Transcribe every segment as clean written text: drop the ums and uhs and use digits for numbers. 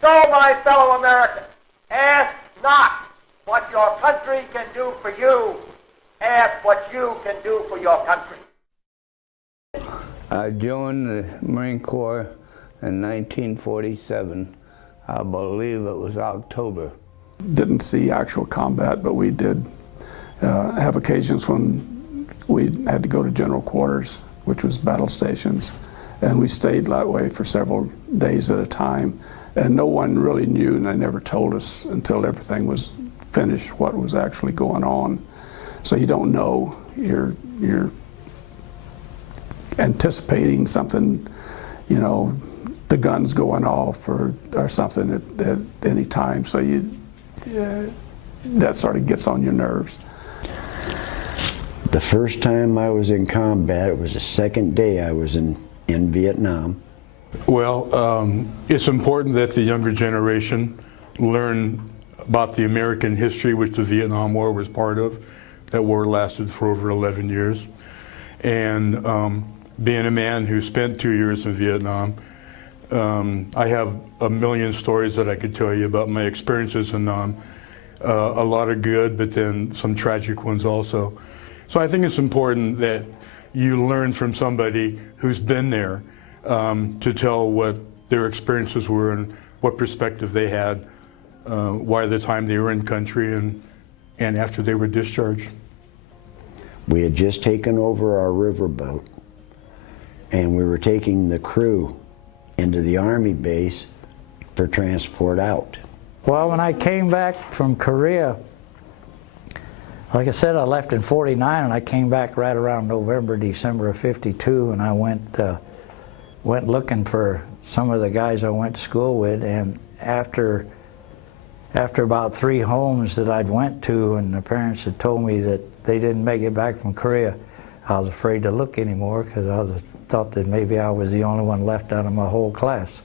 So, my fellow Americans, ask not what your country can do for you. Ask what you can do for your country. I joined the Marine Corps in 1947. I believe it was October. Didn't see actual combat, but we did have occasions when we had to go to general quarters, which was battle stations, and we stayed that way for several days at a time. And no one really knew, and they never told us until everything was finished what was actually going on. So you don't know. You're anticipating something, you know, the guns going off or something at any time. So that sort of gets on your nerves. The first time I was in combat, it was the second day I was in Vietnam. Well, it's important that the younger generation learn about the American history, which the Vietnam War was part of. That war lasted for over 11 years. And being a man who spent 2 years in Vietnam, I have a million stories that I could tell you about my experiences in Nam. A lot of good, but then some tragic ones also. So I think it's important that you learn from somebody who's been there to tell what their experiences were and what perspective they had, why the time they were in country and after they were discharged. We had just taken over our riverboat, and we were taking the crew into the Army base for transport out. Well, when I came back from Korea, like I said, I left in '49, and I came back right around November, December of '52, and I went looking for some of the guys I went to school with, and after about 3 homes that I'd went to, and the parents had told me that they didn't make it back from Korea, I was afraid to look anymore because I thought that maybe I was the only one left out of my whole class.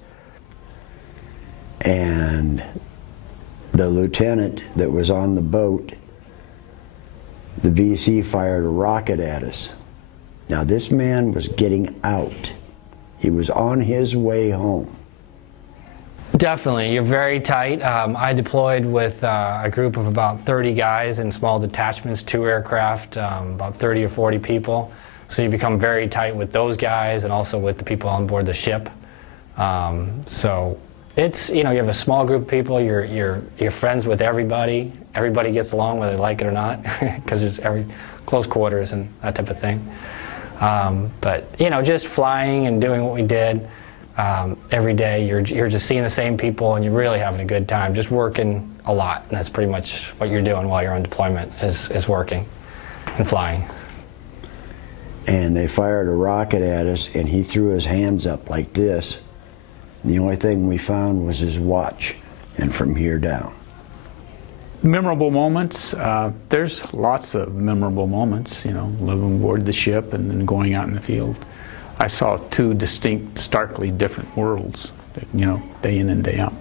And the lieutenant that was on the boat, the VC fired a rocket at us. Now this man was getting out. He was on his way home. Definitely, you're very tight. I deployed with a group of about 30 guys in small detachments, 2 aircraft, about 30 or 40 people. So you become very tight with those guys and also with the people on board the ship. So it's, you know, you have a small group of people, you're friends with everybody. Everybody gets along whether they like it or not, because there's close quarters and that type of thing. But, you know, just flying and doing what we did, every day, you're just seeing the same people and you're really having a good time, just working a lot. And that's pretty much what you're doing while you're on deployment, is working and flying. And they fired a rocket at us, and he threw his hands up like this. The only thing we found was his watch, and from here down. Memorable moments, there's lots of memorable moments, you know, living aboard the ship and then going out in the field. I saw 2 distinct, starkly different worlds, you know, day in and day out.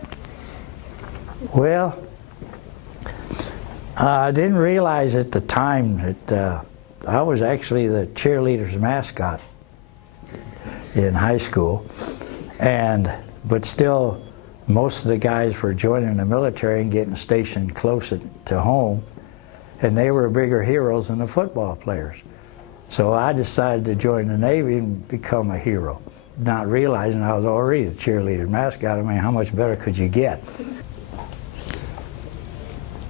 Well, I didn't realize at the time that I was actually the cheerleaders' mascot in high school, but still most of the guys were joining the military and getting stationed closer to home, and they were bigger heroes than the football players. So I decided to join the Navy and become a hero, not realizing I was already the cheerleader mascot. I mean, how much better could you get?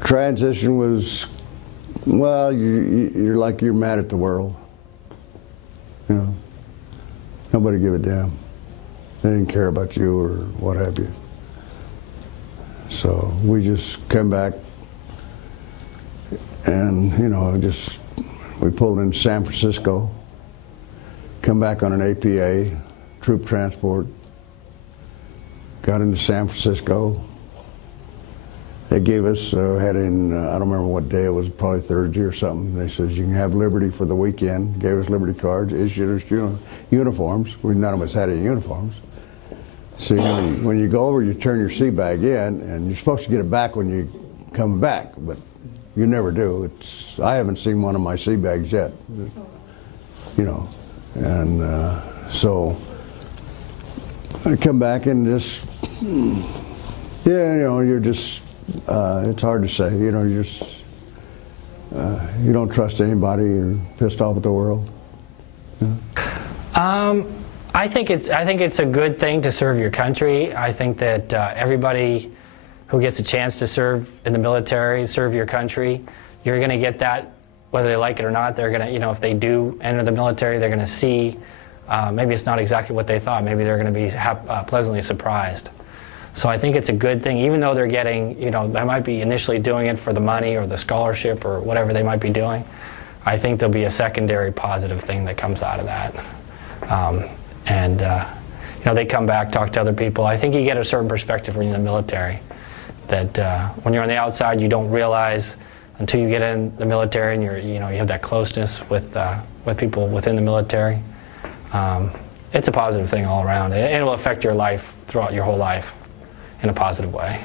Transition was, well, you're like you're mad at the world. You know, nobody give a damn. They didn't care about you or what have you. So we just came back and, you know, we pulled into San Francisco, come back on an APA, troop transport, got into San Francisco. They gave us, I don't remember what day it was, probably Thursday or something. They says, you can have Liberty for the weekend. Gave us Liberty cards, issued us uniforms. None of us had any uniforms. So when you go over, you turn your sea bag in, and you're supposed to get it back when you come back, but you never do. I haven't seen one of my sea bags yet, you know. And so I come back and just Yeah, you know, you're just, it's hard to say. You know, you just, you don't trust anybody. You're pissed off at the world. I think it's a good thing to serve your country. I think that everybody who gets a chance to serve in the military, serve your country, you're going to get that whether they like it or not. They're going to, you know, if they do enter the military, they're going to see maybe it's not exactly what they thought. Maybe they're going to be pleasantly surprised. So I think it's a good thing, even though they're getting, you know, they might be initially doing it for the money or the scholarship or whatever they might be doing. I think there'll be a secondary positive thing that comes out of that. You know, they come back, talk to other people. I think you get a certain perspective when you're in the military that when you're on the outside, you don't realize until you get in the military and you have that closeness with people within the military. It's a positive thing all around. It will affect your life throughout your whole life in a positive way.